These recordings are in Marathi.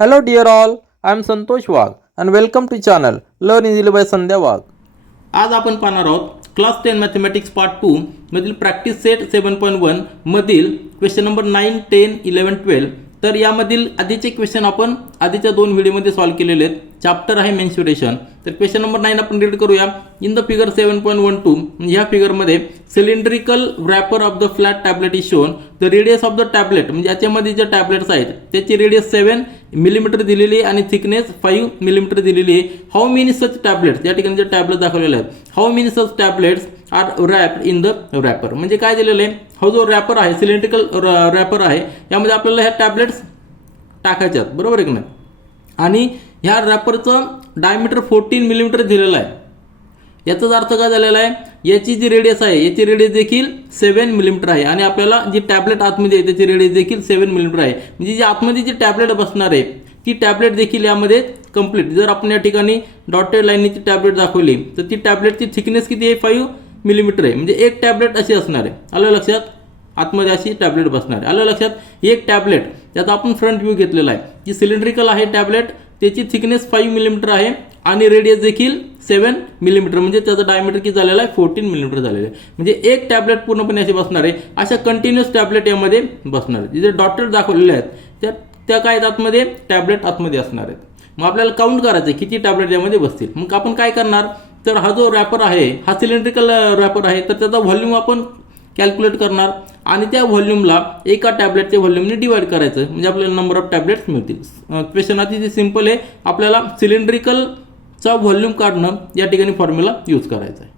Hello dear all, I am Santosh Wagh and welcome to channel Learn Easily by Sandhya Wagh. आज आपण पाहणार आहोत क्लास 10 मॅथमॅटिक्स पार्ट 2 मधील प्रॅक्टिस सेट 7.1 मधील क्वेश्चन नंबर 9, 10, 11, 12. तर यामधील आधीचे क्वेश्चन आपण आधीच्या दोन व्हिडिओमध्ये सॉल्व्ह केलेले आहेत. चॅप्टर आहे मेन्सुरेशन. तर क्वेश्चन नंबर 9 आपण रीड करूया. इन द फिगर 7.12 ह्या फिगरमध्ये cylindrical wrapper of the flat tablet is shown. The radius of the tablet म्हणजे याच्यामध्ये जे टॅबलेट्स आहेत त्याची रेडियस 7 मिलीमीटर दिलेली आहे आणि थिकनेस 5 मिलीमीटर दिलेली आहे. हाऊ मेनी सच टॅबलेट्स, या ठिकाणी जे टॅबलेट दाखवलेले आहेत, how many such tablets are wrapped in the wrapper. म्हणजे काय दिलेलं आहे, हा जो रॅपर आहे सिलेंड्रिकल रॅपर आहे यामध्ये आपल्याला ह्या टॅबलेट्स टाकायच्यात, बरोबर आहे की नाही. आणि ह्या रॅपरचं डायमीटर 14 मिलीमीटर दिलेलं आहे. याचाच अर्थ काय झालेला आहे, याची जी रेडियस आहे याची रेडियस देखील 7 मिलीमीटर आहे आणि आपल्याला जी टॅबलेट आतमध्ये आहे त्याची रेडियस देखील 7 मिलीमीटर आहे. म्हणजे जी आतमध्ये जी टॅबलेट बसणार आहे ती टॅबलेट देखील यामध्ये कंप्लीट. जर आपण या ठिकाणी डॉटेड लाईननी ती टॅबलेट दाखवली तर ती टॅबलेटची थिकनेस किती आहे, 5 मिलीमीटर आहे. म्हणजे एक टॅबलेट अशी असणार आहे. आलं लक्षात, आतमध्ये अशी टॅबलेट बसणार आहे. आलं लक्षात, एक टॅबलेट त्याचा आपण फ्रंट व्ह्यू घेतलेला आहे. जी सिलेंड्रिकल आहे टॅबलेट त्याची थिकनेस 5 मिलीमीटर आहे आणि रेडियस देखील 7 मिलीमीटर. म्हणजे त्याचं डायमीटर किती झालेलं आहे, 14 मिलीमीटर झालेलं आहे. म्हणजे एक टॅबलेट पूर्णपणे अशी बसणार आहे. अशा कंटिन्युअस टॅबलेट यामध्ये बसणार आहे. जे डॉटेड दाखवलेले आहेत त्या काय आतमध्ये टॅबलेट आतमध्ये असणार आहेत. मग आपल्याला काउंट करायचं आहे किती टॅबलेट यामध्ये बसतील. मग आपण काय करणार, तर हा जो रॅपर आहे हा सिलेंड्रिकल रॅपर आहे तर त्याचा व्हॉल्यूम आपण कॅल्क्युलेट करणार आणि त्या व्हॉल्यूमला एका टॅबलेटच्या व्हॉल्यूमने डिवाइड करायचं म्हणजे आपल्याला नंबर ऑफ टॅबलेट्स मिळतील. क्वेश्चन अतिशय सिंपल आहे. आपल्याला सिलेंड्रिकलचा व्हॉल्यूम काढणं या ठिकाणी फॉर्म्युला यूज करायचा आहे.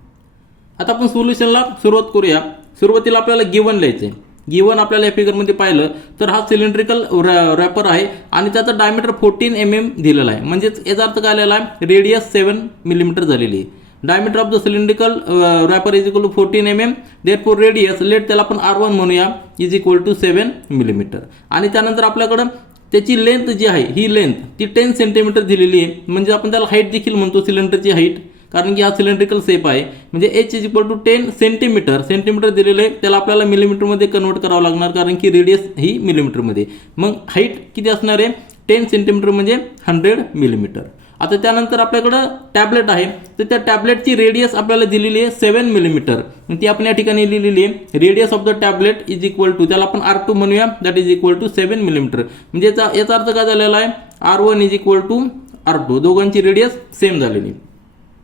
आता आपण सोल्युशनला सुरुवात करूया. सुरुवातीला आपल्याला गिवन लिहायचं आहे. गिवन आपल्याला या फिगरमध्ये पाहिलं तर हा सिलेंड्रिकल रॅपर आहे आणि त्याचा डायमीटर 14 mm दिलेला आहे. म्हणजेच याचा अर्थ काय आलेला आहे, रेडियस 7 मिलीमीटर झालेली आहे. Diameter of the cylindrical wrapper is equal to 14 mm. Therefore radius let त्याला आपण R1 म्हणूया इज इक्वल टू 7 मिलीमीटर. आणि त्यानंतर आपल्याकडं त्याची लेंथ जी आहे ही लेंथ ती 10 सेंटीमीटर दिलेली आहे. म्हणजे आपण त्याला हाईट देखील म्हणतो सिलेंडरची हाईट, कारण की हा सिलेंड्रिकल शेप आहे. म्हणजे H is equal to 10 centimetre दिलेलं आहे. त्याला आपल्याला मिलीमीटरमध्ये कन्वर्ट करावं लागणार कारण की रेडियस ही मिलीमीटरमध्ये. मग हाईट किती असणार आहे, 10 सेंटीमीटर म्हणजे 100 मिलीमीटर. आता त्यानंतर आपल्याकडं टॅबलेट आहे तर त्या टॅबलेटची रेडियस आपल्याला दिलेली आहे 7 मिलीमीटर. ती आपण या ठिकाणी लिहिलेली आहे. Radius of the tablet is equal to त्याला आपण R2 म्हणूया, that is equal to 7 millimetre. म्हणजे याचा अर्थ काय झालेला आहे, R1 is equal to R2. दोघांची रेडियस सेम झालेली.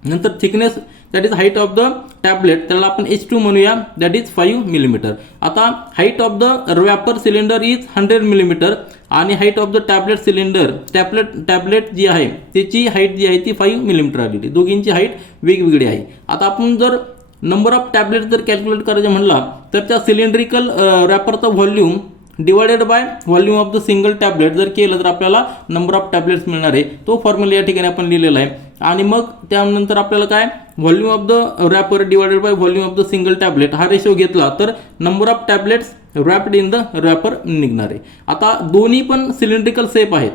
नंतर thickness that is height of the tablet त्याला आपण H2 म्हणूया, दॅट इज 5 मिलीमीटर. आता height of the wrapper cylinder is 100 millimetre आणि height of the tablet cylinder tablet जी आहे त्याची हाईट जी आहे ती 5 मिलीमीटर आलेली. दोघींची हाईट वेगवेगळी आहे. आता आपण जर नंबर ऑफ टॅबलेट जर कॅल्क्युलेट करायचं म्हणला तर त्या सिलेंड्रिकल रॅपरचा volume divided by volume of the single tablet जर केलं तर आपल्याला नंबर ऑफ टॅबलेट्स मिळणार आहे. तो फॉर्म्युला या ठिकाणी आपण लिहिलेला आहे. आणि मग त्यानंतर आपल्याला काय, volume of the wrapper divided by volume of the single tablet हा रेशो घेतला तर number of tablets wrapped in the wrapper निघणार आहे. आता दोन्ही पण सिलेंड्रिकल शेप आहेत.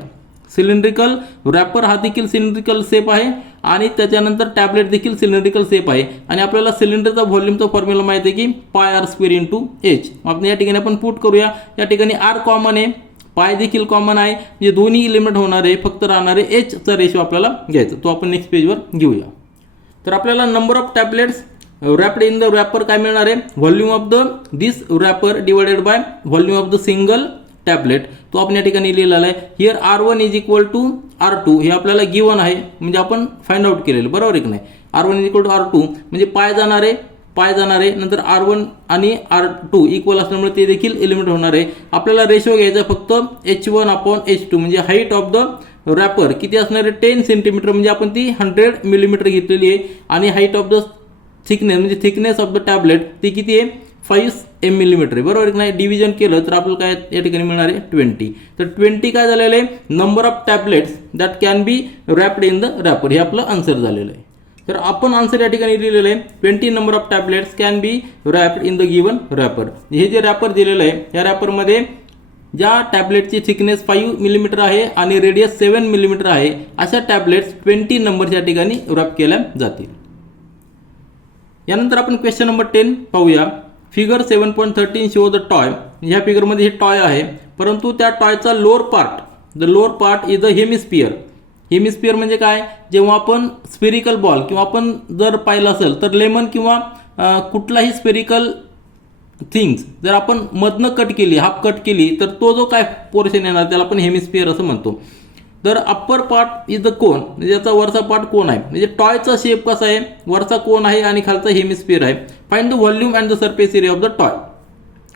सिलेंड्रिकल रॅपर हा देखील सिलेंड्रिकल शेप आहे आणि त्याच्यानंतर टॅबलेट देखील सिलेंड्रिकल शेप आहे. आणि आपल्याला सिलेंडरचा व्हॉल्यूमचा फॉर्म्युला माहिती आहे की πr² इंटू H. आपण या ठिकाणी आपण पुट करूया. या ठिकाणी R कॉमन आहे, पाय देखील कॉमन आहे. म्हणजे दोन्ही एलिमेंट होणार आहे, फक्त राहणारे Hचा रेशो आपल्याला घ्यायचा. तो आपण नेक्स्ट पेजवर घेऊया. तर आपल्याला number of tablets wrapped in the wrapper काय मिळणार आहे, volume of the this wrapper divided by volume of the single tablet. तो आपण या ठिकाणी लिहिलेला आहे. Here R1 is equal to R2 हे आपल्याला गिवन आहे म्हणजे आपण फाइंड आउट केलेलं, बरोबर आहे की नाही. R1 is equal to R2 म्हणजे पाय जाणार आहे नंतर R1 आणि R2 इक्वल असल्यामुळे ते देखील एलिमेंट होणार आहे. आपल्याला रेशो घ्यायचा फक्त H1 अपॉन H2 म्हणजे हाईट ऑफ द रॅपर किती असणार आहे, 10 सेंटीमीटर. म्हणजे आपण ती 100 मिलीमीटर घेतलेली आहे. आणि हाईट ऑफ द थिकनेस म्हणजे थिकनेस ऑफ द टॅबलेट ती किती आहे, 5 मिलीमीटर आहे, बरोबर आहे की नाही. डिव्हिजन केलं तर आपल्याला काय या ठिकाणी मिळणार आहे 20. तर 20 काय झालेलं आहे, number of tablets that can be wrapped in the wrapper. हे आपलं आन्सर झालेलं आहे. तर आपण आन्सर या ठिकाणी लिहिलेलं आहे 20 number of tablets can be wrapped in the given wrapper. हे जे रॅपर दिलेलं आहे या रॅपरमध्ये ज्या टॅबलेटची थिकनेस 5 मिलीमीटर आहे आणि रेडियस 7 मिलीमीटर आहे अशा टॅबलेट्स 20 नंबरच्या ठिकाणी रॅप केल्या जातील. यानंतर आपण क्वेश्चन नंबर 10 पाहूया. Figure 7.13 show the toy. ह्या फिगरमध्ये हे टॉय आहे परंतु त्या टॉयचा lower part the lower part is the hemisphere. Hemisphere म्हणजे काय, जेव्हा आपण स्पेरिकल बॉल किंवा आपण जर पाहिलं असेल तर लेमन किंवा कुठलाही स्पेरिकल थिंग्स जर आपण मधनं कट केली, हाफ कट केली, तर तो जो काय पोर्शन येणार त्याला आपण हेमिस्फिअर असं म्हणतो. तर upper part is the cone, म्हणजे याचा वरचा पार्ट कोन आहे. म्हणजे टॉयचा शेप कसा आहे, वरचा कोन आहे आणि खालचा हेमिस्फिअर आहे. Find the volume and the surface area of the toy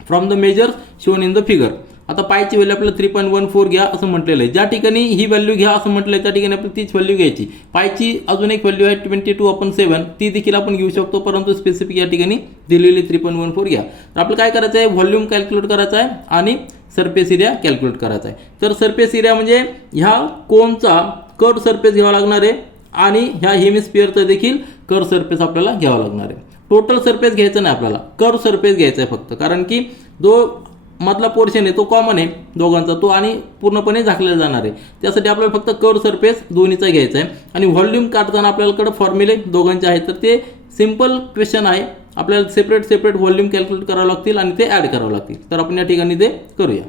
from the measures shown in the figure. आता पायची व्हॅल्यू आपल्याला 3.14 घ्या असं म्हटलेलं आहे. ज्या ठिकाणी ही व्हॅल्यू घ्या असं म्हटलं आहे त्या ठिकाणी आपण तीच व्हॅल्यू घ्यायची. पायची अजून एक व्हॅल्यू आहे 22/7, ती देखील आपण घेऊ शकतो, परंतु स्पेसिफिक या ठिकाणी दिलेली 3.14 घ्या. तर आपल्याला काय करायचं आहे, व्हॉल्यूम कॅल्क्युलेट करायचा आहे आणि सरफेस एरिया कॅल्क्युलेट करायचा आहे. तर सरफेस एरिया म्हणजे ह्या कोनचा कर्व सरफेस घ्यावा लागणार आहे आणि ह्या हेमिस्फिअरचा देखील कर्व सरफेस आपल्याला घ्यावा लागणार आहे. टोटल सरफेस घ्यायचं नाही आपल्याला, कर्व सरफेस घ्यायचा आहे फक्त, कारण की जो मधला पोर्शन आहे तो कॉमन आहे दोघांचा, तो आणि पूर्णपणे झाकलेला जाणार आहे. त्यासाठी आपल्याला फक्त कर्व सरफेस दोन्हीचा घ्यायचा आहे. आणि व्हॉल्यूम काढताना आपल्याकडे फॉर्म्युले दोघांचे आहेत, तर ते सिंपल क्वेश्चन आहे. आपल्याला सेपरेट व्हॉल्यूम कॅल्क्युलेट करावं लागतील आणि ते ॲड करावं लागतील. तर आपण या ठिकाणी ते करूया.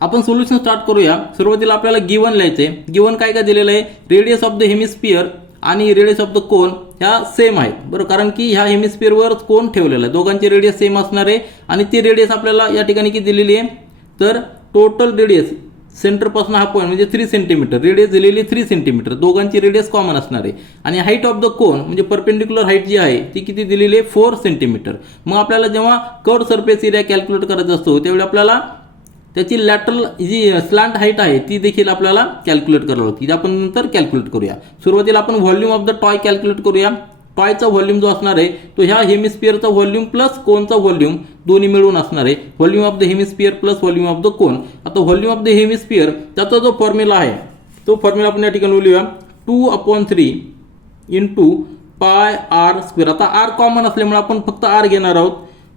आपण सोल्युशन स्टार्ट करूया. सुरुवातीला आपल्याला गिवन लिहायचे. गिवन काय काय दिलेलं आहे, रेडियस ऑफ द हेमिस्फिअर आणि रेडियस ऑफ द कोन ह्या सेम आहेत, बरोबर, कारण की ह्या हेमिस्फिअरवर कोन ठेवलेला आहे. दोघांची रेडियस सेम असणार आहे आणि ती रेडियस आपल्याला या ठिकाणी किती दिलेली आहे, तर टोटल रेडियस सेंटरपासून हा पॉईंट म्हणजे 3 सेंटीमीटर, रेडियस दिलेली 3 सेंटीमीटर, दोघांची रेडियस कॉमन असणार आहे. आणि हाईट ऑफ द कोन म्हणजे परपेंडिक्युलर हाईट जी आहे ती किती दिलेली आहे, 4 सेंटीमीटर. मग आपल्याला जेव्हा कर्व सरफेस एरिया कॅल्क्युलेट करायचा असतो त्यावेळी आपल्याला त्याची लॅटरल जी स्लॅंट हाईट आहे ती देखील आपल्याला कॅल्क्युलेट करावी लागते. आपण नंतर कॅल्क्युलेट करूया. सुरुवातीला आपण volume of the toy calculate करूया. टॉयचा व्हॉल्यूम जो असणार आहे तो ह्या हेमिस्फिअरचा व्हॉल्यूम प्लस कोनचा व्हॉल्यूम दोन्ही मिळून असणार आहे. Volume of the hemisphere plus volume of the कोन. आता व्हॉल्यूम ऑफ द हेमिस्फिअर त्याचा जो फॉर्म्युला आहे तो फॉर्म्युला आपण या ठिकाणी लिहूया, 2/3 इंटू पाय आर स्क्वेअर. आता आर कॉमन असल्यामुळे आपण फक्त आर घेणार आहोत,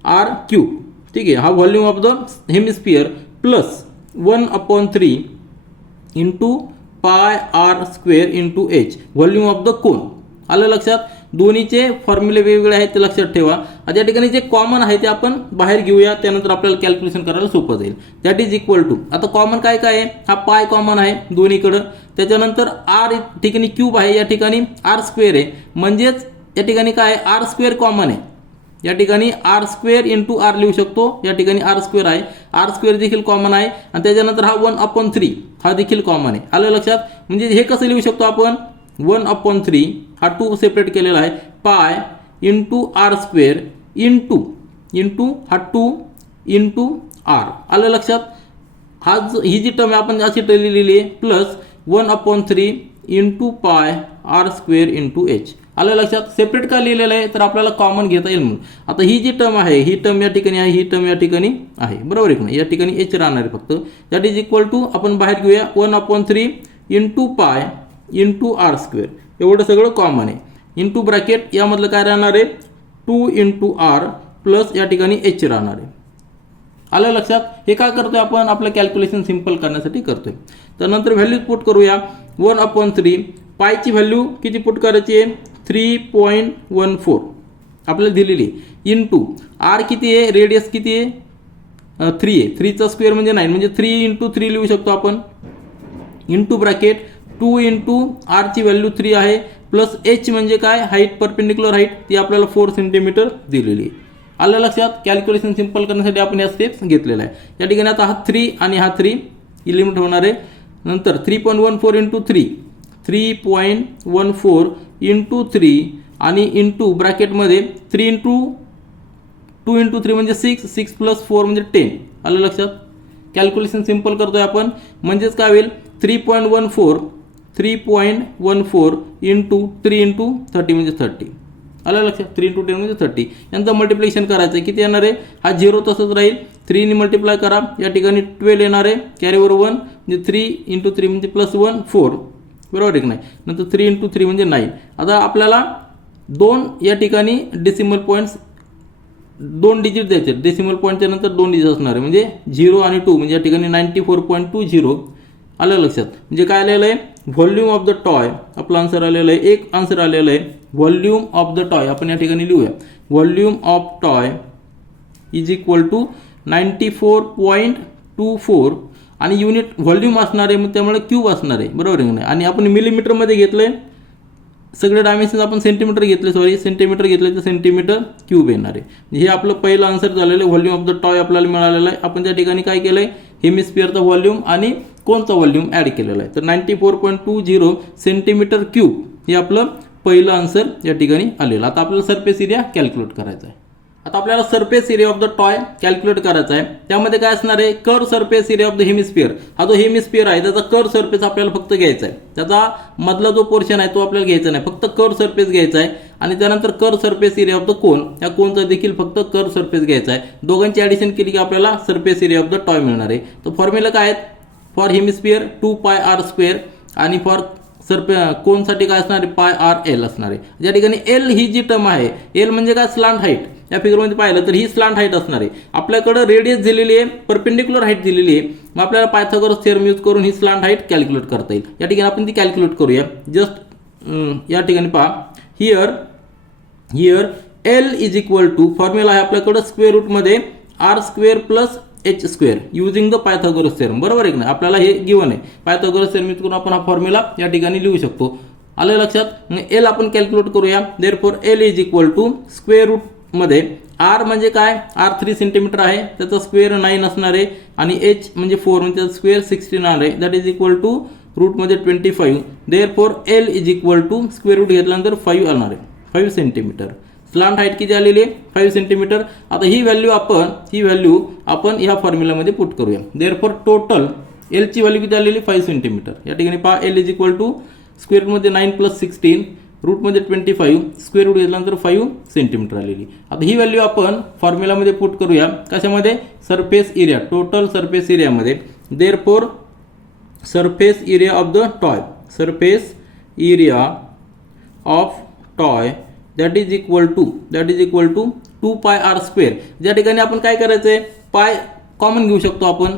आर क्यूब. ठीक आहे, हा volume of the hemisphere plus 1/3 into pi r square into h volume of the cone. आलं लक्षात, दोन्हीचे फॉर्म्युले वेगवेगळे आहेत ते लक्षात ठेवा. आता या ठिकाणी जे कॉमन आहे ते आपण बाहेर घेऊया, त्यानंतर आपल्याला कॅल्क्युलेशन करायला सोपं जाईल. दॅट इज इक्वल टू, आता कॉमन काय काय आहे, हा पाय कॉमन आहे दोन्हीकडं, त्याच्यानंतर आर ठिकाणी क्यूब आहे, या ठिकाणी आर स्क्वेअर आहे, म्हणजेच या ठिकाणी काय आहे, आर स्क्वेअर कॉमन आहे. या ठिकाणी आर स्क्वेअर इंटू आर लिहू शकतो, या ठिकाणी आर स्क्वेअर आहे, आर स्क्वेअर देखील कॉमन आहे आणि त्याच्यानंतर हा 1/3 हा देखील कॉमन आहे. आलं लक्षात, म्हणजे हे कसं लिहू शकतो आपण, 1/3 हा 2 सेपरेट केलेला आहे, pi into R square into हा 2 इंटू आर. आलं लक्षात, ही जी टर्म आहे आपण अशी लिहिलेली आहे, plus 1/3 into pi r square into h. आलं लक्षात, सेपरेट का लिहिलेलं आहे तर आपल्याला कॉमन घेता येईल म्हणून. आता ही जी टर्म आहे ही टर्म या ठिकाणी आहे, ही टर्म या ठिकाणी आहे, बरोबर आहे की या ठिकाणी एच राहणार आहे फक्त. दॅट इज इक्वल टू, आपण बाहेर घेऊया, 1/3 into pi into R square, एवढं सगळं कॉमन आहे. इंटू ब्रॅकेट यामधलं काय राहणार आहे, 2 इंटू आर प्लस या ठिकाणी एच राहणार आहे. आलं लक्षात, हे काय करतोय आपण, आपलं कॅल्क्युलेशन सिंपल करण्यासाठी करतोय. तर नंतर व्हॅल्यू पुट करूया. 1/3 पायची व्हॅल्यू किती पुट करायची आहे, 3.14 आपल्याला दिलेली, इंटू आर किती आहे, रेडियस किती आहे, 3 आहे, 3चा स्क्वेअर म्हणजे 9, म्हणजे 3 इंटू 3 लिहू शकतो आपण, इंटू ब्रॅकेट 2 इंटू आरची व्हॅल्यू 3 आहे, प्लस एच म्हणजे काय, हाईट परपेंडिक्युलर हाईट ती आपल्याला 4 सेंटीमीटर दिलेली आहे. आलं लक्षात, कॅल्क्युलेशन सिंपल करण्यासाठी आपण या स्टेप्स घेतलेला आहे. या ठिकाणी आता हा 3 आणि हा 3 लिमिट होणार आहे. नंतर 3.14 इंटू 3.14 इंटू 3 आणि इंटू ब्रॅकेटमध्ये 3 इंटू 2 इंटू 3 म्हणजे 6 प्लस 4 म्हणजे 10. आलं लक्षात, कॅल्क्युलेशन सिंपल करतोय आपण, म्हणजेच काय होईल, 3.14 इंटू 3 इंटू 30 म्हणजे 30. आलं लक्षात, 3 इंटू 10 म्हणजे 30. यांचं मल्टिप्लिकेशन करायचं आहे, किती येणार आहे, हा 0 तसंच राहील, 3 ने मल्टिप्लाय करा, या ठिकाणी 12 येणार आहे, कॅरीवर 1 म्हणजे 3 इंटू 3 म्हणजे प्लस 1 4, बरोबर आहे की नाही. नंतर 3 इंटू 3 म्हणजे 9. आता आपल्याला 2 या ठिकाणी डेसिमल पॉईंट्स 2 डिजिट द्यायचे, डेसिमल पॉईंटच्या नंतर 2 डिजिट असणार आहे, म्हणजे 0 आणि 2 म्हणजे या ठिकाणी 94.20. आलं लक्षात, म्हणजे काय आलेलं आहे, व्हॉल्यूम ऑफ द टॉय आपला आन्सर आलेला आहे, एक आन्सर आलेला आहे, व्हॉल्यूम ऑफ द टॉय आपण या ठिकाणी लिहूया, volume of toy is equal to 94.24 आणि युनिट व्हॉल्यूम असणार आहे, मग त्यामुळे क्यूब असणार आहे, बरोबर आहे नाही. आणि आपण मिलीमीटरमध्ये घेतलंय, सगळे डायमेन्शन आपण सेंटीमीटर घेतले, सेंटीमीटर घेतले तर सेंटीमीटर क्यूब येणार आहे. हे आपलं पहिलं आन्सर झालेलं आहे. व्हॉल्यूम ऑफ द टॉय आपल्याला मिळालेलं आहे. आपण त्या ठिकाणी काय केलं आहे, हेमिस्फिअरचा व्हॉल्यूम आणि कोणचा व्हॉल्यूम ॲड केलेला आहे. तर 94.20 सेंटीमीटर क्यूब हे आपलं पहिलं आन्सर या ठिकाणी आलेलं. आता आपल्याला सरफेस एरिया कॅल्क्युलेट करायचा आहे. आता आपल्याला surface area of the toy calculate करायचा आहे. त्यामध्ये काय असणार आहे, curve surface area of the hemisphere. हा जो हेमिस्फिअर आहे त्याचा कर्व सरफेस आपल्याला फक्त घ्यायचा आहे. त्याचा मधला जो पोर्शन आहे तो आपल्याला घ्यायचा नाही, फक्त कर्व सरफेस घ्यायचा आहे. आणि त्यानंतर curve surface area of the कोन, या कोनचा देखील फक्त कर्व सरफेस घ्यायचा आहे. दोघांची ॲडिशन केली की आपल्याला surface area of the toy मिळणार आहे. तर फॉर्म्युला काय आहेत, फॉर हेमिस्फिअर 2πr² आणि फॉर कोनसाठी काय असणार आहे, πr/l असणार आहे. ज्या ठिकाणी एल ही जी टर्म आहे, एल म्हणजे काय, स्लांट हाईट. या फिगरमध्ये पाहिलं तर ही स्लांट हाईट असणार आहे. आपल्याकडे रेडियस दिलेली आहे, परपेंडिक्युलर हाईट दिलेली आहे. मग आपल्याला पायथागोरस थेरम यूज करून ही स्लांट हाईट कॅल्क्युलेट करता येईल. या ठिकाणी आपण ती कॅल्क्युलेट करूया. जस्ट या ठिकाणी पहा, here L is equal to, formula आहे आपल्याकडे स्क्वेअर रूटमध्ये r² plus h² using the Pythagoras theorem, बरोबर आहे की नाही. आपल्याला हे गिवन आहे. पायथागोरस थेरम यूज करून आपण हा फॉर्म्युला या ठिकाणी लिहू शकतो. आलं लक्षात. एल आपण कॅल्क्युलेट करूया. Therefore L is equal to square रूटमध्ये r म्हणजे काय, r 3 सेंटीमीटर आहे, त्याचा स्क्वेअर 9 असणार आहे. आणि h म्हणजे 4 म्हणजे त्याचा स्क्वेअर 16 आहे. दॅट इज इक्वल टू रूटमध्ये 25. Therefore L is equal to square root घेतल्यानंतर 5 आणणार आहे, 5 सेंटीमीटर. स्लांट हाईट किती आलेली आहे, 5 सेंटीमीटर. आता ही व्हॅल्यू आपण ह्या फॉर्म्युलामध्ये पुट करूया. देअरफॉर टोटल एलची व्हॅल्यू किती आलेली, 5 सेंटीमीटर. या ठिकाणी पहा, L is equal to square रूटमध्ये 9 + 16 रूटमध्ये 25 स्क्वेअर रूट घेतल्यानंतर 5 सेंटीमीटर आलेली. आता ही व्हॅल्यू आपण फॉर्म्युलामध्ये पुट करूया. कशामध्ये, सरफेस एरिया, टोटल सरफेस एरियामध्ये. Therefore surface area of the toy, surface area of toy that is equal to 2πr². ज्या ठिकाणी आपण काय करायचं आहे, पाय कॉमन घेऊ शकतो आपण,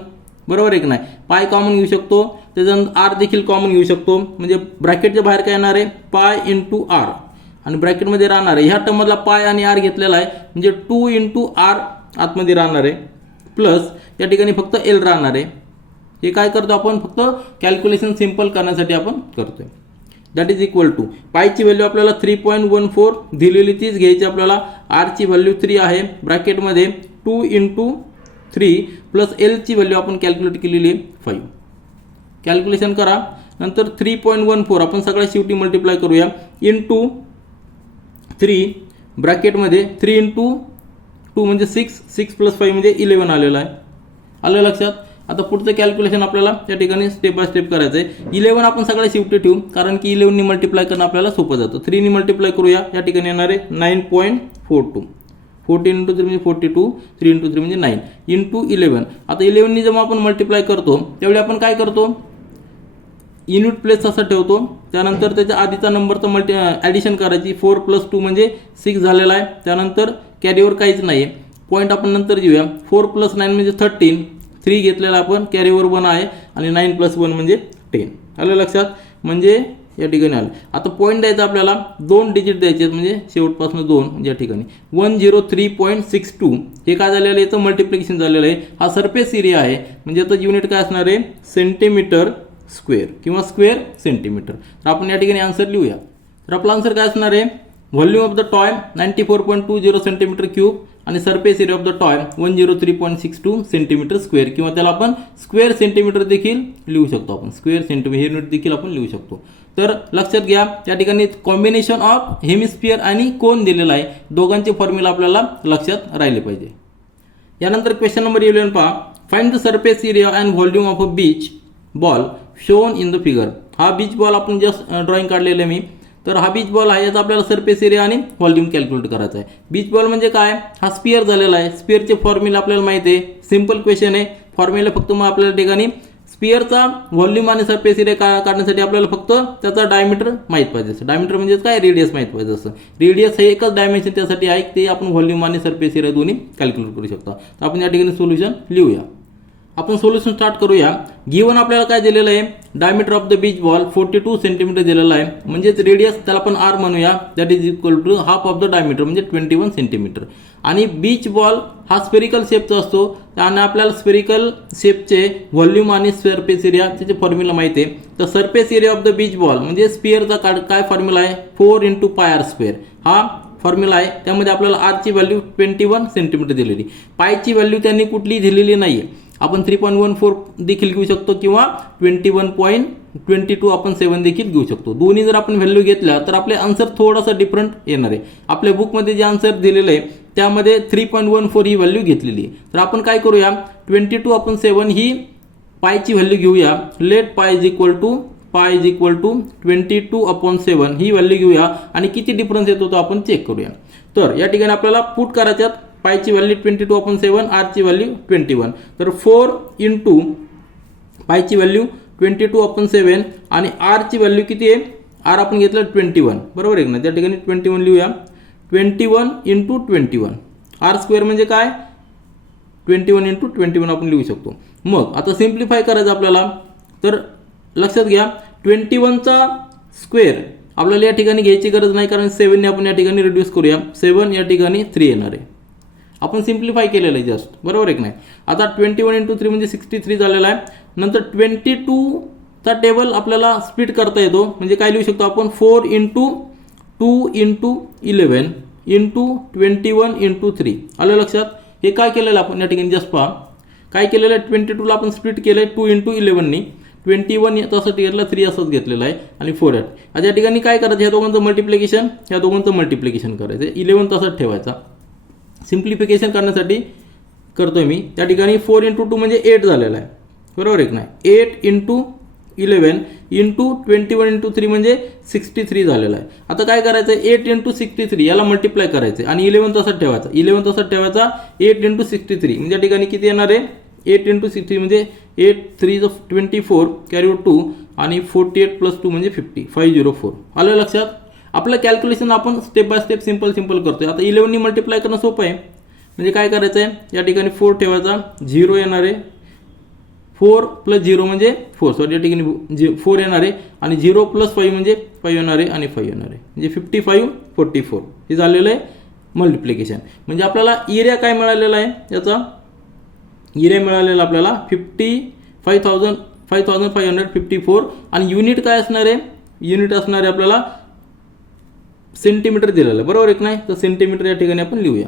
बरोबर आहे की नाही. पाय कॉमन घेऊ शकतो, त्याच्यानंतर आर देखील कॉमन घेऊ शकतो. म्हणजे ब्रॅकेटच्या बाहेर काय येणार आहे, पाय इंटू आर, आणि ब्रॅकेटमध्ये राहणार आहे ह्या टर्ममधला पाय आणि आर घेतलेला आहे, म्हणजे 2 × r आतमध्ये राहणार आहे, प्लस या ठिकाणी फक्त एल राहणार आहे. हे काय करतो आपण, फक्त कॅल्क्युलेशन सिम्पल करण्यासाठी आपण करतोय. दॅट इज इक्वल टू, पायची व्हॅल्यू आपल्याला 3.14 दिलेली, तीच घ्यायची आपल्याला. आरची व्हॅल्यू 3 आहे, ब्रॅकेटमध्ये 2 × 3 प्लस एलची व्हॅल्यू आपण कॅल्क्युलेट केलेली आहे 5. कॅल्क्युलेशन करा. नंतर 3.14 आपण सगळ्या शेवटी मल्टिप्लाय करूया, इंटू 3 ब्रॅकेटमध्ये 3 × 2 म्हणजे 6 + 5 म्हणजे 11 आलेला आहे. आलं लक्षात. आता पुढचं कॅल्क्युलेशन आपल्याला त्या ठिकाणी स्टेप बाय स्टेप करायचं आहे. 11 आपण सगळ्या शेवटी ठेवू, कारण की 11 नी मल्टिप्लाय करणं आपल्याला सोपं जातं. 3 नी मल्टिप्लाय करूया. या ठिकाणी येणार आहे 9.42. 14 × 3 म्हणजे 42, 3 × 3 म्हणजे 9 इंटू 11. आता 11 नी जेव्हा आपण मल्टिप्लाय करतो त्यावेळी आपण काय करतो, युनिट प्लेस असं ठेवतो. त्यानंतर त्याच्या आधीचा नंबरचं ॲडिशन करायची. 4 + 2 म्हणजे 6 झालेला आहे. त्यानंतर कॅरीवर काहीच नाही आहे, पॉईंट आपण नंतर घेऊया. 4 + 9 म्हणजे 13, 3 घेतलेला आपण, कॅरीवर 1 आहे, आणि 9 + 1 म्हणजे 10. आलं लक्षात. म्हणजे या ठिकाणी आलं. आता पॉईंट द्यायचा आपल्याला, 2 डिजिट द्यायचे आहेत, म्हणजे शेवटपासून 2 या ठिकाणी 103.62. हे काय झालेलं आहे, याचं मल्टिप्लिकेशन झालेलं आहे. हा सरफेस एरिया आहे, म्हणजे याचं युनिट काय असणार आहे, सेंटीमीटर स्क्वेअर किंवा स्क्वेअर सेंटीमीटर. तर आपण या ठिकाणी आन्सर लिहूया. तर आपला आन्सर काय असणार आहे, volume of the toy 94.20 centimetre cube आणि surface area of the toy 103.62 centimetre square, किंवा त्याला आपण स्क्वेअर सेंटीमीटर देखील लिहू शकतो. आपण स्क्वेअर सेंटीमीटर हे युनिट देखील आपण लिहू शकतो. तर लक्षात घ्या, त्या ठिकाणी कॉम्बिनेशन ऑफ हेमिस्फिअर आणि कोन दिलेला आहे. दोघांचे फॉर्म्युला आपल्याला लक्षात राहिले पाहिजे. यानंतर क्वेश्चन नंबर 11 पहा. Find the surface area and volume of a beach ball shown in the figure. हा बीच बॉल आपण जस्ट ड्रॉइंग काढलेलं आहे मी. तर हा बीच बॉल आहे, याचा आपल्याला सरफेस एरिया आणि व्हॉल्यूम कॅल्क्युलेट करायचा आहे. बीच बॉल म्हणजे काय, हा स्पियर झालेला आहे. स्पियरचे फॉर्म्युला आपल्याला माहिती आहे, सिंपल क्वेश्चन आहे. फॉर्म्युला फक्त मग आपल्याला ठिकाणी स्पियरचा व्हॉल्यूम आणि सरफेस एरिया काढण्यासाठी आपल्याला फक्त त्याचा डायमीटर माहीत पाहिजे असं. डायमीटर म्हणजे काय, रेडियस माहीत पाहिजे असं. रेडियस हे एकच डायमेन्शन त्यासाठी आहे, ते आपण व्हॉल्यूम आणि सरफेस एरिया दोन्ही कॅल्क्युलेट करू शकतो. तर आपण या ठिकाणी सोल्युशन लिहूया. आपण सोल्युशन स्टार्ट करूया. गिवन आपल्याला काय दिलेलं आहे, diameter of the beach ball 42 centimetre दिलेला आहे, म्हणजेच रेडियस त्याला आपण आर म्हणूया, that is equal to half of the diameter म्हणजे 21 सेंटीमीटर. आणि बीच बॉल हा स्पेरिकल शेपचा असतो आणि आपल्याला स्पेरिकल शेपचे व्हॉल्यूम आणि सरफेस एरिया त्याचे फॉर्म्युला माहिती आहे. तर surface area of the beach ball म्हणजे स्पिअरचा काय फॉर्म्युला आहे, 4 × πr स्क्वेअर हा फॉर्म्युला आहे. त्यामध्ये आपल्याला आरची व्हॅल्यू 21 सेंटीमीटर दिलेली, पायची व्हॅल्यू त्यांनी कुठली दिलेली नाही आहे. आपण 3.14 देखील घेऊ शकतो किंवा 21.22 आपण 7 देखील घेऊ शकतो. दोन्ही जर आपण व्हॅल्यू घेतल्या तर आपले आन्सर थोडासा डिफरंट येणार आहे. आपल्या बुकमध्ये जे आन्सर दिलेलं आहे त्यामध्ये 3.14 ही व्हॅल्यू घेतलेली आहे. तर आपण काय करूया, 22/7 ही पायची व्हॅल्यू घेऊया. Let pi is equal to 22/7 ही व्हॅल्यू घेऊया आणि किती डिफरन्स येतो तो आपण चेक करूया. तर या ठिकाणी आपल्याला पुट करायच्यात पायची व्हॅल्यू 22/7, आरची व्हॅल्यू 21. तर 4 × पायची व्हॅल्यू 22/7 आणि आरची व्हॅल्यू किती आहे, आर आपण घेतलं 21, बरोबर आहे ना. त्या ठिकाणी 21 लिहूया. 21 × 21 आर स्क्वेअर म्हणजे काय, 21 × 21 आपण लिहू शकतो. मग आता सिम्प्लिफाय करायचं आपल्याला. तर लक्षात घ्या 21चा स्क्वेअर आपल्याला या ठिकाणी घ्यायची गरज नाही, कारण 7 ने आपण या ठिकाणी रिड्यूस करूया. 7 या ठिकाणी 3 येणार आहे. आपण सिम्प्लिफाय केलेलं आहे जस्ट, बरोबर आहे की नाही. आता 21 × 3 म्हणजे 63 झालेला आहे. नंतर 22चा टेबल आपल्याला स्प्लिट करता येतो, म्हणजे काय लिहू शकतो आपण, 4 × 2 × 11 × 21 × 3. आलं लक्षात. हे काय केलेलं आपण या ठिकाणी जस्ट पहा काय केलेलं आहे. 22ला आपण स्प्लिट केलं आहे 2 × 11नी, 21 तसं घेतलं, 3 असंच घेतलेलं आहे आणि 4 आता या ठिकाणी काय करायचं, ह्या दोघांचं मल्टिप्लिकेशन करायचं, 11 तसंच ठेवायचा. सिम्प्लिफिकेशन करण्यासाठी करतोय मी. त्या ठिकाणी 4 × 2 म्हणजे 8 झालेला आहे, बरोबर आहे की नाही. 8 × 11 × 21 × 3 म्हणजे 63 झालेला आहे. आता काय करायचं, 8 × 63 याला मल्टिप्लाय करायचं आणि 11 तसंच ठेवायचा. 8 × 63 म्हणजे या ठिकाणी किती येणार आहे, 8 × 63 म्हणजे 8 3 24 कॅरी 2 आणि 48 + 2 म्हणजे 50, 504. आलं लक्षात. आपलं कॅल्क्युलेशन आपण स्टेप बाय स्टेप सिंपल करतोय. आता 11नी मल्टिप्लाय करणं सोपं आहे. म्हणजे काय करायचं आहे, या ठिकाणी 4 ठेवायचा, 0 येणार आहे, 4 + 0 म्हणजे 4, सॉरी या ठिकाणी 4 येणार आहे आणि 0 + 5 म्हणजे 5 येणार आहे आणि 5 येणार आहे, म्हणजे 55 44 हे झालेलं आहे मल्टिप्लिकेशन. म्हणजे आपल्याला एरिया काय मिळालेला आहे, याचा एरिया मिळालेला आपल्याला 5554 आणि युनिट काय असणार आहे, युनिट असणार आहे आपल्याला सेंटीमीटर दिलेलं आहे, बरोबर आहे की नाही. तर सेंटीमीटर या ठिकाणी आपण लिहूया.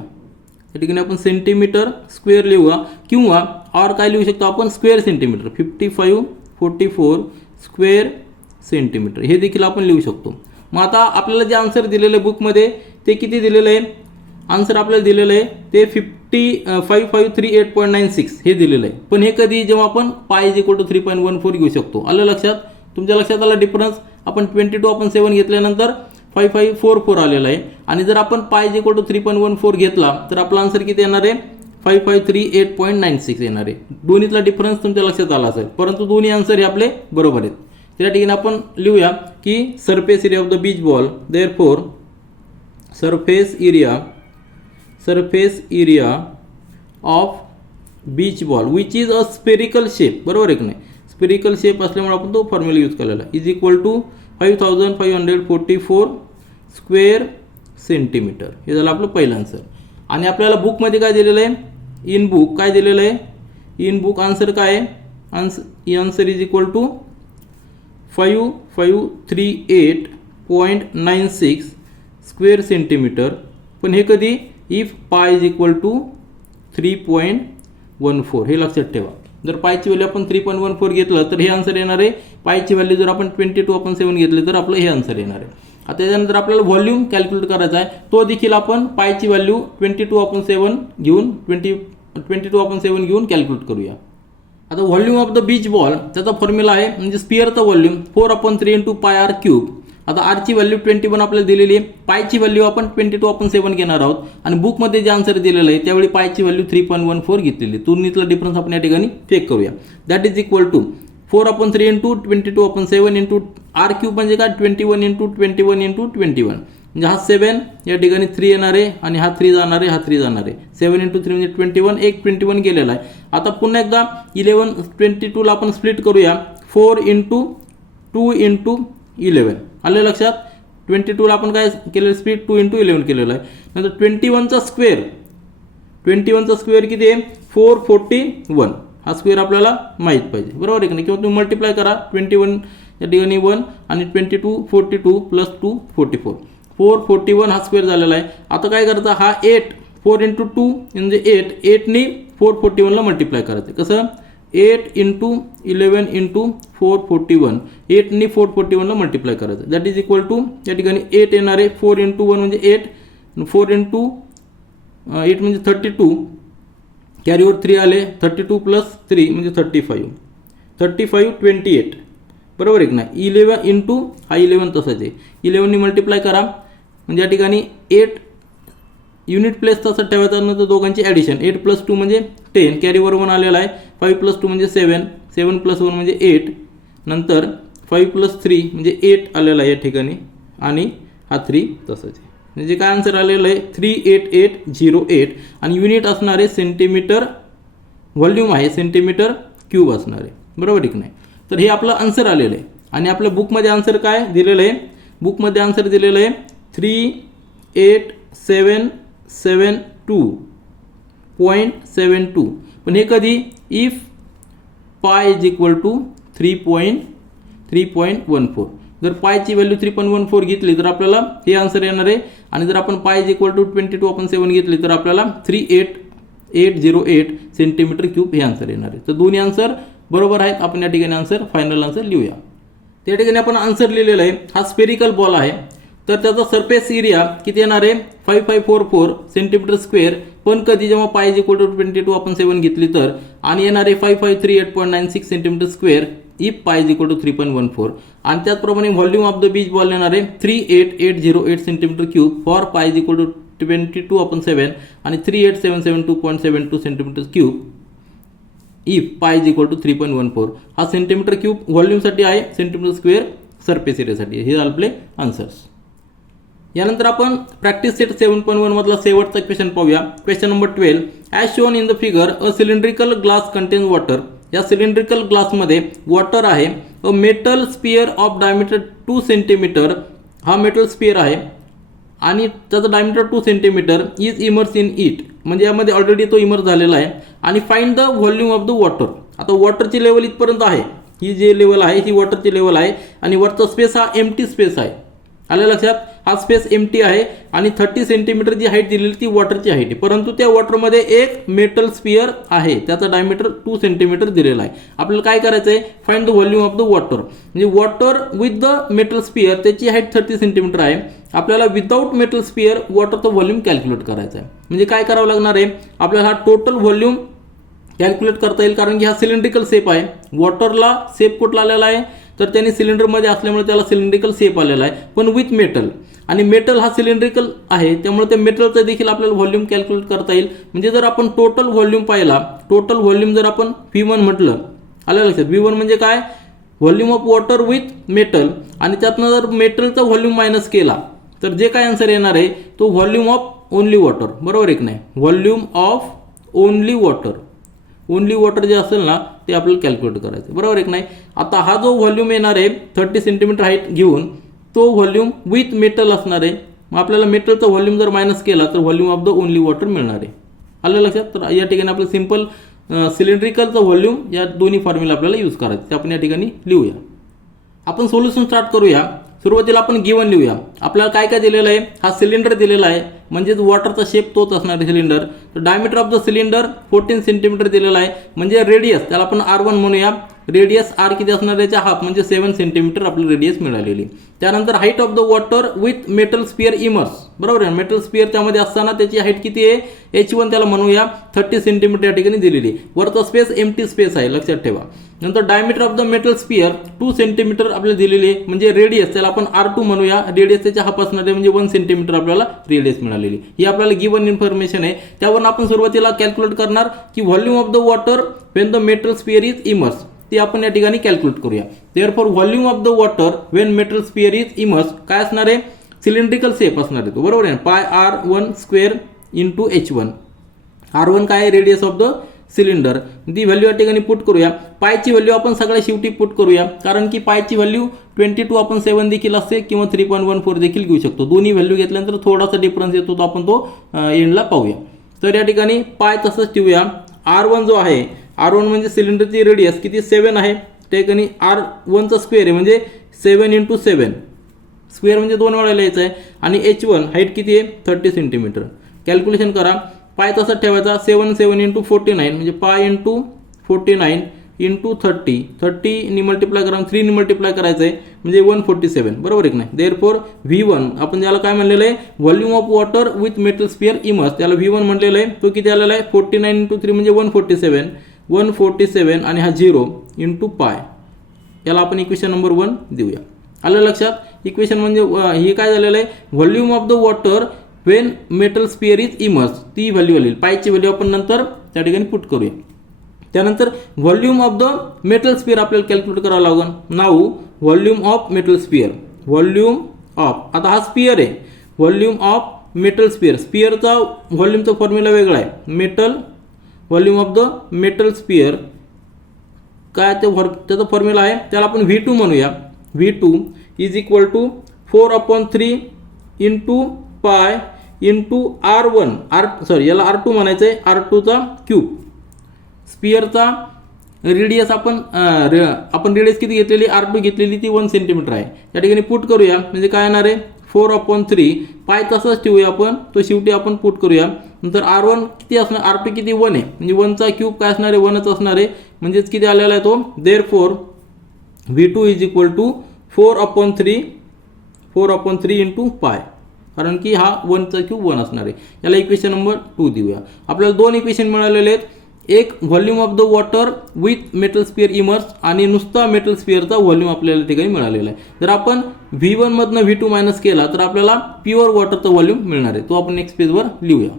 या ठिकाणी आपण सेंटीमीटर स्क्वेअर लिहूया किंवा और काय लिहू शकतो आपण, स्क्वेअर सेंटीमीटर, 5544 स्क्वेअर सेंटीमीटर हे देखील आपण लिहू शकतो. मग आता आपल्याला जे आन्सर दिलेलं आहे बुकमध्ये ते किती दिलेलं आहे, आन्सर आपल्याला दिलेलं आहे ते 5538.96 हे दिलेलं आहे. पण हे कधी, जेव्हा आपण पाय = 3.14 घेऊ शकतो. आलं लक्षात. तुमच्या लक्षात आला डिफरन्स. आपण 22/7 घेतल्यानंतर 5544 आलेला आहे आणि जर आपण पाय = 3.14 घेतला तर आपला आन्सर किती येणार आहे, 5538.96 येणार आहे. दोन्हीतला डिफरन्स तुमच्या लक्षात आला असेल, परंतु दोन्ही आन्सर हे आपले बरोबर आहेत. त्या ठिकाणी आपण लिहूया की surface area of the beach ball, therefore surface area of beach ball which is a spherical shape, बरोबर आहे की नाही. स्पेरिकल शेप असल्यामुळे आपण तो फॉर्म्युला यूज केलेला is equal to 5544 square centimetre. हे झालं आपलं पहिलं आन्सर. आणि आपल्याला बुकमध्ये काय दिलेलं आहे, इन बुक काय दिलेलं आहे, इन बुक आन्सर काय आहे, answer is equal to 5538.96 square centimetre. पण हे कधी, इफ पाय इज इक्वल टू 3.14 हे लक्षात ठेवा. जर पायची व्हॅल्यू आपण 3.14 घेतलं तर हे आन्सर येणार आहे. पायची व्हॅल्यू जर आपण 22/7 घेतली तर आपलं हे आन्सर येणार आहे. आता त्याच्यानंतर आपल्याला व्हॉल्यूम कॅल्क्युलेट करायचा आहे. तो देखील आपण पायची व्हॅल्यू 22/7 घेऊन 22/7 घेऊन कॅल्क्युलेट करूया. आता volume of the beach ball त्याचा फॉर्म्युला आहे, म्हणजे स्पिअरचा व्हॉल्यूम 4/3 × πr³. आता आरची व्हॅल्यू 21 आपल्याला दिलेली आहे. पायची व्हॅल्यू आपण 22/7 घेणार आहोत आणि बुकमध्ये जे आन्सर दिलेलं आहे त्यावेळी पायची व्हॅल्यू 3.14 घेतलेली. दोन्हीतला डिफरन्स आपण या ठिकाणी चेक करूया. That is equal to 4/3 × 22/7 × r³ म्हणजे काय, 21 × 21 × 21 म्हणजे हा 7 या ठिकाणी 3 येणार आहे आणि हा 3 जाणार आहे, हा 3 जाणार आहे. 7 × 3 म्हणजे 21, एक 21 गेलेला आहे. आता पुन्हा एकदा 11 22ला आपण स्प्लिट करूया. 4 × 2 × 11 आलं लक्षात. 22ला आपण काय केलेलं स्प्लिट 2 × 11 केलेलं आहे. नंतर 21चा स्क्वेअर, 21चा स्क्वेअर किती आहे 441. हा स्क्वेअर आपल्याला माहीत पाहिजे, बरोबर आहे की नाही. किंवा तुम्ही मल्टिप्लाय करा 21 या ठिकाणी 1 आणि 22 42 प्लस 2 44, 441 हा स्क्वेअर झालेला आहे. आता काय करायचं, हा 8 4 × 2 म्हणजे 8, 8नी 441ला मल्टिप्लाय करायचं. कसं 8 × 11 × 441, 8नी 441ला मल्टिप्लाय करायचं. दॅट इज इक्वल टू या ठिकाणी 8 येणार आहे. 4 × 1 म्हणजे 8, 4 × 8 म्हणजे 32, कॅरीवर 3 आले, 32 प्लस 3 म्हणजे 35, 35 28, बरोबर आहे की नाही. 11 × हा 11 तसाच आहे, 11नी मल्टिप्लाय करा म्हणजे या ठिकाणी 8 युनिट प्लेस तसं ठेवायचा. नंतर दोघांची ॲडिशन 8 + 2 म्हणजे 10, कॅरीवर 1 आलेला आहे. 5 + 2 म्हणजे 7, 7 + 1 म्हणजे 8, नंतर 5 + 3 म्हणजे 8 आलेला आहे या ठिकाणी आणि हा 3 तसंच आहे. म्हणजे काय आन्सर आलेलं आहे 38808 आणि युनिट असणार आहे सेंटीमीटर, व्हॉल्यूम आहे सेंटीमीटर क्यूब असणार आहे, बरोबर आहे की नाही. तर हे आपलं आन्सर आलेलं आहे. आणि आपल्या बुकमध्ये आन्सर काय दिलेलं आहे, बुकमध्ये आन्सर दिलेलं आहे 38772.72. पण हे कधी इफ पाय इज इक्वल टू 3.14. जर पायची व्हॅल्यू 3.14 घेतली तर आपल्याला हे आन्सर येणार आहे. आणि जर आपण पाय इज इक्वल टू 22 आपण 7 घेतली तर आपल्याला 38808 सेंटीमीटर क्यूब हे आन्सर येणार आहे. तर दोन्ही आन्सर बरोबर आहेत. आपण या ठिकाणी आन्सर फायनल आन्सर लिहूया. त्या ठिकाणी आपण आन्सर लिहिलेला आहे. हा स्पेरिकल बॉल आहे, तर त्याचा सरफेस एरिया किती येणार आहे 5544 सेंटीमीटर स्क्वेअर. पण कधी जेव्हा पाय इज इक्वल टू 22 आपण 7 घेतली तर, आणि येणार आहे 5538.96 सेंटीमीटर स्क्वेअर इफ पाय इज इक्वल टू 3.14. आणि त्याचप्रमाणे volume of the beach ball येणार आहे 38808 सेंटीमीटर क्यूब फॉर पाय इज इक्वल टू 22 आपण 7 आणि 38772.72 सेंटीमीटर क्यूब इफ पाय इज इक्वल टू 3.14. हा सेंटीमीटर क्यूब व्हॉल्यूमसाठी आहे, सेंटीमीटर स्क्वेअर सरफेस एरियासाठी. हे आपले आन्सर्स. यानंतर आपण प्रॅक्टिस सेट 7.1 मधला शेवटचा क्वेश्चन पाहूया. Question number 12. As shown in the figure a cylindrical glass contains water. या सिलेंड्रिकल ग्लासमध्ये वॉटर आहे. A metal sphere of diameter 2 centimetre. हा मेटल स्पियर आहे आणि त्याचं diameter 2 centimetre is immerse in it. म्हणजे यामध्ये ऑलरेडी तो इमर्स झालेला आहे. आणि find the volume of the water. आता वॉटरची लेवल इथपर्यंत आहे, ही जी लेवल आहे ही वॉटरची लेवल आहे आणि वरचा स्पेस हा एम्प्टी स्पेस आहे. आलं लक्षात. हा स्पेस एम्प्टी आहे आणि 30 सेंटीमीटर जी हाईट दिलेली ती वॉटरची हाईट आहे. परंतु त्या वॉटरमध्ये एक मेटल स्पियर आहे, त्याचा डायमीटर 2 सेंटीमीटर दिलेला आहे. आपल्याला काय करायचं आहे find the volume of the water. म्हणजे water with the metal sphere त्याची हाईट 30 सेंटीमीटर आहे. आपल्याला विदाऊट मेटल स्पियर वॉटरचं व्हॉल्यूम कॅल्क्युलेट करायचं आहे. म्हणजे काय करावं लागणार आहे आपल्याला हा टोटल व्हॉल्यूम कॅल्क्युलेट करता येईल, कारण की हा सिलेंड्रिकल शेप आहे. वॉटरला शेप कुठला आलेला आहे तर त्याने सिलेंडरमध्ये असल्यामुळे त्याला सिलेंड्रिकल शेप आलेला आहे, पण विथ मेटल. आणि मेटल हा सिलेंड्रिकल आहे त्यामुळे त्या मेटलचं देखील आपल्याला व्हॉल्यूम कॅल्क्युलेट करता येईल. म्हणजे जर आपण टोटल व्हॉल्यूम पाहिला, टोटल व्हॉल्यूम जर आपण V1 म्हटलं, आलं लक्षात. V1 म्हणजे काय volume of water with metal. आणि त्यातनं जर मेटलचा व्हॉल्यूम मायनस केला तर जे काय आन्सर येणार आहे तो व्हॉल्यूम ऑफ ओनली वॉटर, बरोबर आहे की नाही. Volume of only water, only water जे असेल ना ते आपल्याला कॅल्क्युलेट करायचं, बरोबर आहे की नाही. आता हा जो व्हॉल्यूम येणार आहे 30 सेंटीमीटर हाईट घेऊन तो व्हॉल्यूम विथ मेटल असणार आहे. मग आपल्याला मेटलचा व्हॉल्यूम जर मायनस केला तर volume of the only water मिळणार आहे. आलं लक्षात. तर या ठिकाणी आपलं सिंपल सिलेंड्रिकलचं व्हॉल्यूम या दोन्ही फॉर्म्युला आपल्याला यूज करायचं, ते आपण या ठिकाणी लिहूया. आपण सोल्युशन स्टार्ट करूया. सुरुवातीला आपण गिवन लिहूया. आपल्याला काय काय दिलेलं आहे, हा सिलेंडर दिलेला आहे म्हणजेच वॉटरचा शेप तोच असणार आहे सिलेंडर. तर diameter of the cylinder 14 centimetre दिलेला आहे. म्हणजे रेडियस त्याला आपण R1 म्हणूया. रेडियस R किती असणार त्याच्या हाफ म्हणजे 7 सेंटीमीटर आपली रेडियस मिळालेली. त्यानंतर height of the water with metal sphere immersed, बरोबर आहे. मेटल स्पियर त्यामध्ये असताना त्याची हाईट किती आहे H1 त्याला म्हणूया 30 सेंटीमीटर या ठिकाणी दिलेली. वरचा स्पेस एम्प्टी स्पेस आहे लक्षात ठेवा. नंतर diameter of the metal sphere 2 centimetre आपल्याला दिलेली आहे. म्हणजे रेडियस त्याला आपण R2 म्हणूया. रेडियस त्याच्या हाफ असणार आहे म्हणजे 1 सेंटीमीटर आपल्याला रेडियस मिळालेली. ही आपल्याला गिवन इन्फॉर्मेशन आहे. त्यावरून आपण सुरुवातीला कॅल्क्युलेट करणार की volume of the water when the metal sphere is immersed, ते आपण या ठिकाणी कॅल्क्युलेट करूया. Therefore volume of the water when metal sphere is immersed काय असणार आहे सिलेंड्रिकल शेप असणार आहे तो, बरोबर आहे. पाय r1 square into h1. r1 काय आहे, रेडियस ऑफ द सिलेंडर. ती व्हॅल्यू या ठिकाणी पुट करूया. पायची व्हॅल्यू आपण सगळ्या शेवटी पुट करूया, कारण की पायची व्हॅल्यू 22 आपण 7 देखील असते किंवा 3.14 देखील घेऊ शकतो. दोन्ही व्हॅल्यू घेतल्यानंतर थोडासा डिफरन्स येतो, तो आपण तो एंडला पाहूया. तर या ठिकाणी पाय तसंच ठेवूया. r1 जो आहे, r1 म्हणजे सिलेंडरची रेडियस किती 7 आहे, त्या ठिकाणी r1चा स्क्वेअर आहे म्हणजे 7 इंटू 7. स्क्वेअर म्हणजे 2 वेळा लिहायचं आहे. आणि h1 हाईट किती आहे 30 सेंटीमीटर. कॅल्क्युलेशन करा. पाय तसाच ठेवायचा. 7 इंटू 49 म्हणजे पाय इंटू 49 इंटू 30 नी मल्टिप्लाय करा, 3 नी मल्टिप्लाय करायचं आहे म्हणजे 147, बरोबर आहे की नाही. देअरफॉर V1 आपण ज्याला काय म्हणलेलं आहे, volume of water with metal sphere immersed, त्याला V1 म्हटलेलं आहे. तो किती आलेला आहे 49 इंटू 3 म्हणजे 147 आणि हा 0 इंटू पाय. याला आपण इक्वेशन नंबर 1 देऊया. आलं लक्षात. इक्वेशन म्हणजे हे काय झालेलं आहे, volume of the water when metal sphere is immersed, ती व्हॅल्यू आली. पायची व्हॅल्यू आपण नंतर त्या ठिकाणी पुट करूया. त्यानंतर volume of the metal sphere आपल्याला कॅल्क्युलेट करावं लागेल. Now volume of metal sphere, volume of, आता हा स्पियर आहे, व्हॉल्यूम ऑफ मेटल स्पियर. स्पियरचा व्हॉल्यूमचा फॉर्म्युला वेगळा आहे. Metal volume of the metal sphere काय त्याचा फॉर्म्युला आहे, त्याला आपण V2 म्हणूया. V2 is equal to 4/3 into pi into R1 याला R2 म्हणायचं आहे, R2चा क्यूब. स्पियरचा रेडियस आपण रेडियस किती घेतलेली, R2 घेतलेली ती 1 सेंटीमीटर आहे. या ठिकाणी पुट करूया म्हणजे काय येणार आहे 4/3. पाय तसंच ठेवूया आपण, तो शेवटी आपण पुट करूया. नंतर R1 किती असणार, R2 किती 1 आहे म्हणजे 1चा क्यूब काय असणार आहे 1च असणार आहे, म्हणजेच किती आलेला आहे तो. Therefore V2 is equal to 4/3 into pi, कारण की हा 1चा क्यूब 1 असणार आहे. याला इक्वेशन नंबर 2 देऊया. आपल्याला 2 इक्वेशन मिळालेले आहेत. एक volume of the water with metal sphere immersed आणि नुसता मेटल स्पियरचा व्हॉल्यूम आपल्याला ठिकाणी मिळालेला आहे. जर आपण V1 मधनं V2 मायनस केला तर आपल्याला प्युअर वॉटरचा व्हॉल्यूम मिळणार आहे. तो आपण नेक्स्ट पेजवर लिहूया.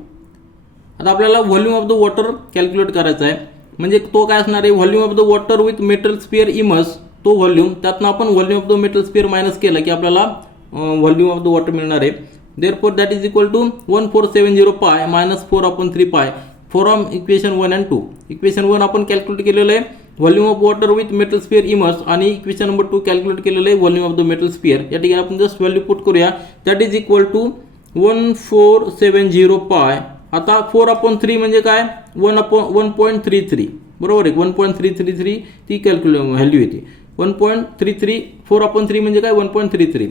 आता आपल्याला volume of the water calculate करायचा आहे. म्हणजे तो काय असणार आहे, volume of the water with metal sphere immersed, तो व्हॉल्यूम. त्यातनं आपण volume of the metal sphere minus केला की आपल्याला व्हॉल्यूम ऑफ द वॉटर मिळणार आहे. Therefore that is equal to 1470 pi minus 4/3 पाय फ्रॉम इक्वेशन 1 and 2. इक्वेशन 1 आपण कॅल्क्युलेट केलेलं आहे volume of water with metal sphere immersed, आणि इक्वेशन नंबर 2 कॅल्क्युलेट केलेलं आहे volume of the metal sphere. या ठिकाणी आपण जस्ट व्हॅल्यू पुट करूया. That is equal to 1470 pi. आता 4/3 म्हणजे काय 1.33, बरोबर आहे. 1.333 ती व्हॅल्यू येते. 1.33 4/3 म्हणजे काय 1.33.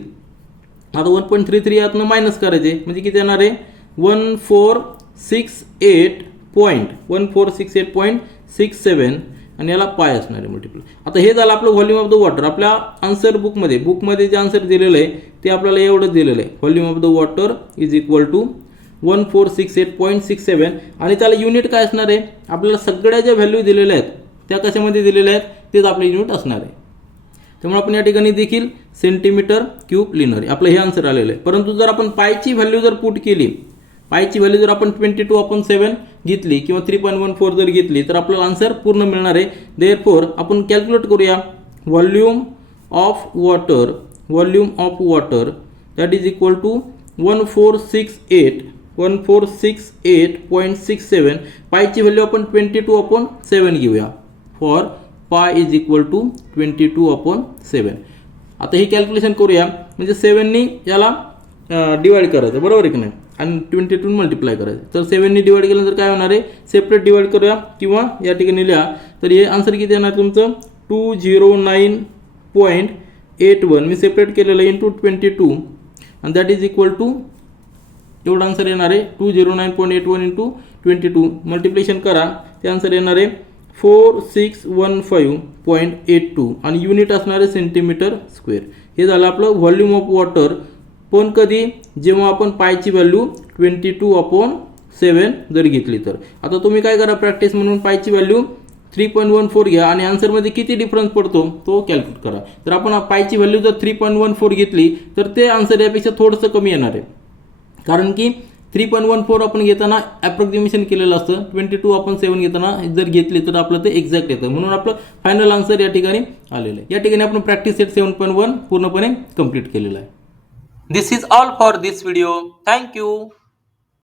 आता 1.33 यातनं मायनस करायचे म्हणजे किती येणार आहे 1468.67 आणि याला पाय असणार आहे मल्टिप्लाय. आता हे झालं आपलं व्हॉल्यूम ऑफ द वॉटर. आपल्या आन्सर बुकमध्ये जे आन्सर दिलेलं आहे ते आपल्याला एवढंच दिलेलं आहे. Volume of the water is equal to 1468.67 आणि त्याला युनिट काय असणार आहे, आपल्याला सगळ्या ज्या व्हॅल्यू दिलेल्या आहेत त्या कशामध्ये दिलेल्या आहेत तेच आपले युनिट असणार आहे. त्यामुळे आपण या ठिकाणी देखील सेंटीमीटर क्यूब लिहिणार आहे. आपलं हे आन्सर आलेलं आहे. परंतु जर आपण पायची व्हॅल्यू जर पुट केली, पायची व्हॅल्यू जर आपण 22/7 घेतली किंवा 3.14 जर घेतली तर आपल्याला आन्सर पूर्ण मिळणार आहे. देअरफॉर आपण कॅल्क्युलेट करूया volume of water that is equal to 1468.67. पायची व्हॅल्यू आपण 22/7 घेऊया. फॉर पाय इज इक्वल टू 22/7. आता ही कॅल्क्युलेशन करूया म्हणजे 7नी याला डिवाइड करायचं, बरोबर आहे की नाही, आणि 22 मल्टिप्लाय करायचं. तर 7नी डिवाइड केल्यानंतर काय होणार आहे, सेपरेट डिवाइड करूया किंवा या ठिकाणी लिहा. तर हे आन्सर किती येणार तुमचं 209.81. मी सेपरेट केलेलं इंटू 22 आणि दॅट इज इक्वल टू एवढं आन्सर येणार आहे 209.81 इंटू 22. मल्टिप्लिकेशन करा, ते आन्सर येणार आहे 4615.82 आणि युनिट असणार आहे सेंटीमीटर स्क्वेअर. हे झालं आपलं व्हॉल्यूम ऑफ वॉटर. पण कधी, जेव्हा आपण पायची व्हॅल्यू 22/7 जर घेतली तर. आता तुम्ही काय करा, प्रॅक्टिस म्हणून पायची व्हॅल्यू 3.14 घ्या आणि आन्सरमध्ये किती डिफरन्स पडतो तो कॅल्क्युलेट करा. तर आपण पायची व्हॅल्यू जर 3.14 घेतली तर ते आन्सर यापेक्षा थोडंसं कमी येणार आहे, कारण की 3.14 आपण घेताना ॲप्रॉक्सिमेशन केलेलं असतं. 22/7 घेताना जर घेतली तर आपलं ते एक्झॅक्ट येतं. म्हणून आपलं फायनल आन्सर या ठिकाणी आलेलं आहे. या ठिकाणी आपण प्रॅक्टिस सेट 7.1 पूर्णपणे कंप्लीट केलेला आहे. This is all for this video. Thank you.